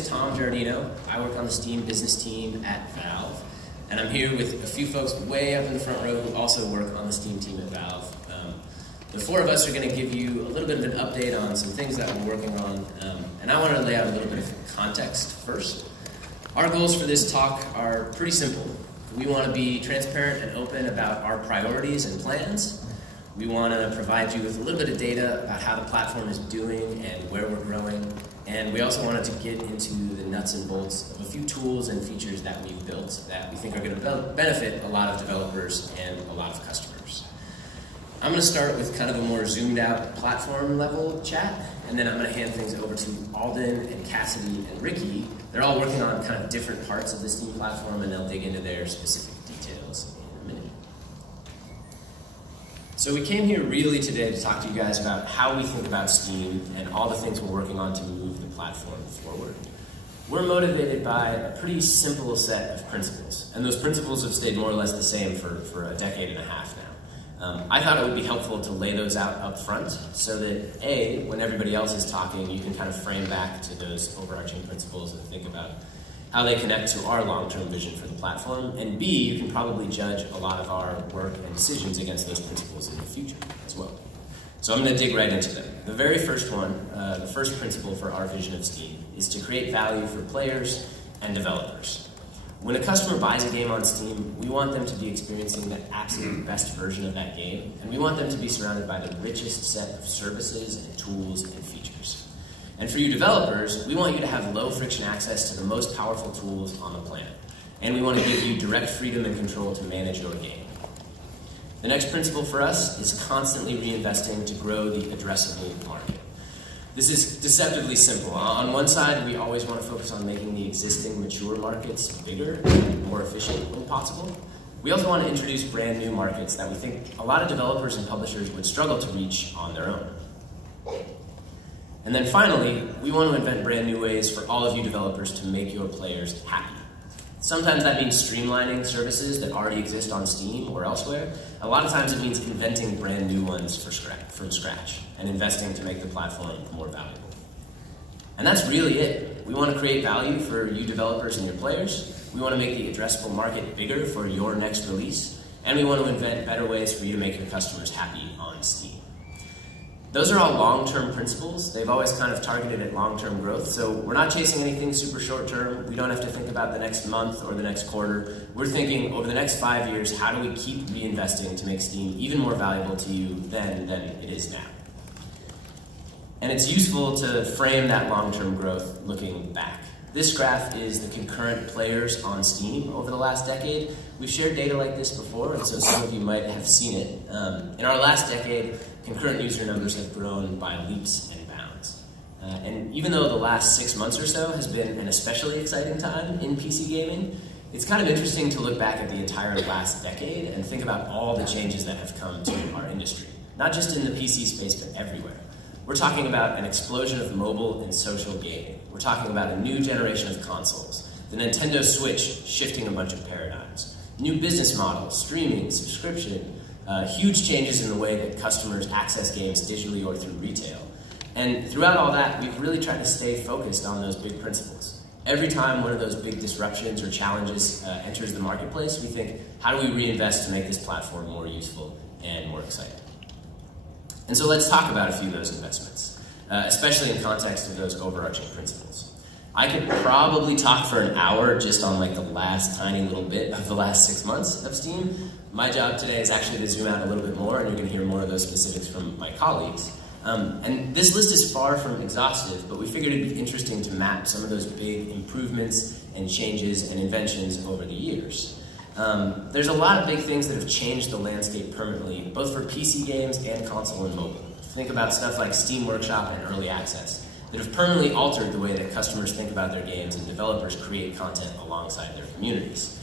is Tom Giardino. I work on the Steam business team at Valve, and I'm here with a few folks way up in the front row who also work on the Steam team at Valve. The four of us are going to give you a little bit of an update on some things that we're working on, and I want to lay out a little bit of context first. Our goals for this talk are pretty simple. We want to be transparent and open about our priorities and plans. We want to provide you with a little bit of data about how the platform is doing and where we're growing. And we also wanted to get into the nuts and bolts of a few tools and features that we've built that we think are going to benefit a lot of developers and a lot of customers. I'm going to start with kind of a more zoomed out platform level chat, and then I'm going to hand things over to Alden and Cassidy and Ricky. They're all working on kind of different parts of the Steam platform, and they'll dig into their specific details in a minute. So we came here really today to talk to you guys about how we think about Steam and all the things we're working on to move the platform forward. We're motivated by a pretty simple set of principles, and those principles have stayed more or less the same for a decade and a half now. I thought it would be helpful to lay those out up front so that A, when everybody else is talking, you can kind of frame back to those overarching principles and think about how they connect to our long-term vision for the platform, and B, you can probably judge a lot of our work and decisions against those principles in the future as well. So I'm going to dig right into them. The very first one, the first principle for our vision of Steam, is to create value for players and developers. When a customer buys a game on Steam, we want them to be experiencing the absolute best version of that game, and we want them to be surrounded by the richest set of services and tools and features. And for you developers, we want you to have low-friction access to the most powerful tools on the planet, and we want to give you direct freedom and control to manage your game. The next principle for us is constantly reinvesting to grow the addressable market. This is deceptively simple. On one side, we always want to focus on making the existing mature markets bigger and more efficient when possible. We also want to introduce brand new markets that we think a lot of developers and publishers would struggle to reach on their own. And then finally, we want to invent brand new ways for all of you developers to make your players happy. Sometimes that means streamlining services that already exist on Steam or elsewhere. A lot of times it means inventing brand new ones from scratch and investing to make the platform more valuable. And that's really it. We want to create value for you developers and your players. We want to make the addressable market bigger for your next release. And we want to invent better ways for you to make your customers happy on Steam. Those are all long-term principles. They've always kind of targeted at long-term growth, so we're not chasing anything super short-term. We don't have to think about the next month or the next quarter. We're thinking over the next 5 years, how do we keep reinvesting to make Steam even more valuable to you than it is now? And it's useful to frame that long-term growth looking back. This graph is the concurrent players on Steam over the last decade. We've shared data like this before, and so some of you might have seen it. In our last decade, concurrent user numbers have grown by leaps and bounds. And even though the last 6 months or so has been an especially exciting time in PC gaming, it's kind of interesting to look back at the entire last decade and think about all the changes that have come to our industry, not just in the PC space, but everywhere. We're talking about an explosion of mobile and social gaming. We're talking about a new generation of consoles, the Nintendo Switch shifting a bunch of paradigms, new business models, streaming, subscription, huge changes in the way that customers access games digitally or through retail. And throughout all that, we've really tried to stay focused on those big principles. Every time one of those big disruptions or challenges enters the marketplace, we think, how do we reinvest to make this platform more useful and more exciting? And so let's talk about a few of those investments, especially in context of those overarching principles. I could probably talk for an hour just on like the last tiny little bit of the last 6 months of Steam. My job today is actually to zoom out a little bit more, and you're going to hear more of those specifics from my colleagues. And this list is far from exhaustive, but we figured it'd be interesting to map some of those big improvements and changes and inventions over the years. There's a lot of big things that have changed the landscape permanently, both for PC games and console and mobile. Think about stuff like Steam Workshop and Early Access that have permanently altered the way that customers think about their games and developers create content alongside their communities.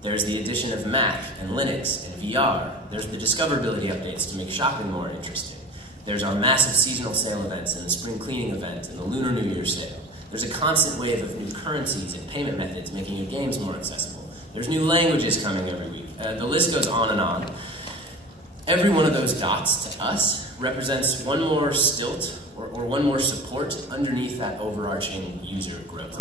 There's the addition of Mac and Linux and VR. There's the discoverability updates to make shopping more interesting. There's our massive seasonal sale events and the spring cleaning event and the Lunar New Year sale. There's a constant wave of new currencies and payment methods making your games more accessible. There's new languages coming every week. The list goes on and on. Every one of those dots, to us, represents one more stilt or or one more support underneath that overarching user growth.